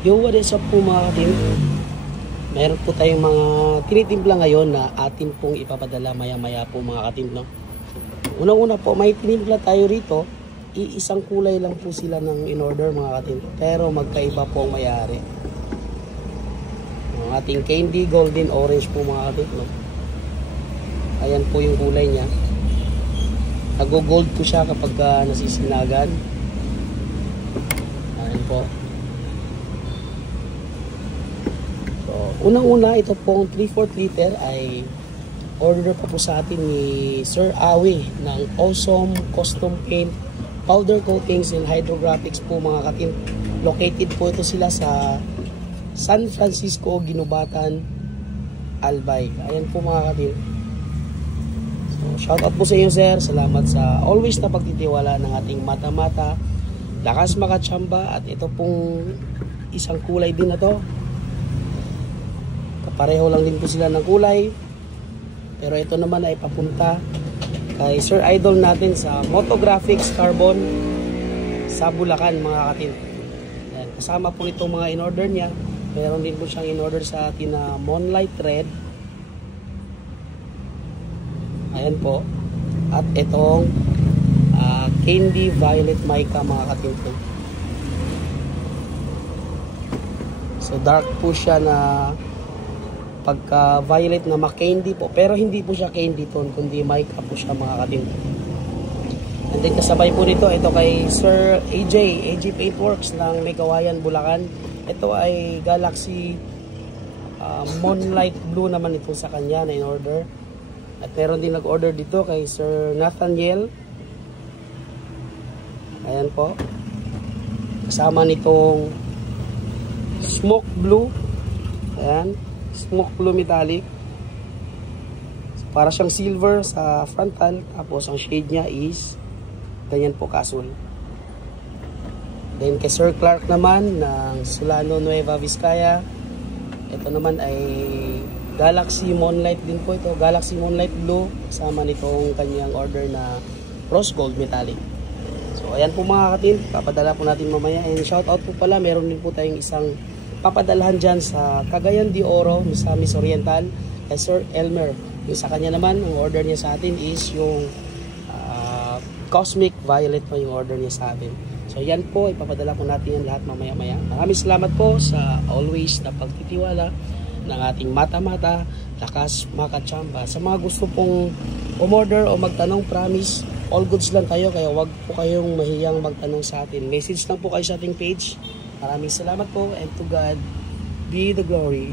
Yo, what is up po mga katim? Meron po tayong mga tinitimpla ngayon na atin pong ipapadala maya-maya po mga katim, no? Una-una po, may tinimpla tayo rito. Iisang kulay lang po sila ng in-order mga katim. Pero magkaiba po ang may-ari. Ang ating candy golden orange po mga katim, no? Ayan po yung kulay niya. Nag-gold po siya kapag nasisinagan. Ayan po. Unang-una, ito pong 3/4 liter ay order pa po sa atin ni Sir Awi ng Awesome Custom Paint Powder Coatings and Hydrographics po mga katim. Located po ito sila sa San Francisco, Ginubatan, Albay. Ayan po mga katim. So, shout out po sa inyo sir. Salamat sa always na pagtitiwala ng ating mata-mata, lakas makachamba, at ito pong isang kulay din na to. Pareho lang din po sila ng kulay. Pero ito naman ay papunta kay Sir Idol natin sa Motographics Carbon sa Bulacan mga katim. Ayan, kasama po nitong mga in-order niya. Meron din po siyang in-order sa atin na Moonlight Red. Ayan po. At itong Candy Violet Mica mga katim po. So dark po siya na pagka violet na ma-candy po, pero hindi po siya candy tone kundi mica po siya mga katim. And then kasabay po nito ito kay Sir AJ Paintworks ng Megawayan, Bulacan. Ito ay Galaxy Moonlight Blue naman ito sa kanya na in order. At meron din nag-order dito kay Sir Nathaniel. Ayan po, kasama nitong Smoke Blue. Ayan, Smoke Blue Metallic. So, para siyang silver sa frontal. Tapos ang shade niya is ganyan po, kasul. Then kay Sir Clark naman ng Solano, Nueva Vizcaya. Ito naman ay Galaxy Moonlight din po ito. Galaxy Moonlight Blue. Kasama nitong kanyang order na Rose Gold Metallic. So ayan po mga katim. Papadala po natin mamaya. And shout out po pala, meron din po tayong isang papadalahan dyan sa Cagayan de Oro, sa Miss Oriental, kay Sir Elmer. Yung sa kanya naman, ang order niya sa atin is yung Cosmic Violet po yung order niya sa atin. So yan po, ipapadala po natin yan lahat mamaya-maya. Maraming salamat po sa always na pagtitiwala ng ating mata-mata, lakas makachamba. Sa mga gusto pong umorder o magtanong, promise, all goods lang kayo, kaya wag po kayong mahiyang magtanong sa atin. Message lang po kayo sa ating page. Maraming salamat po, and to God be the glory.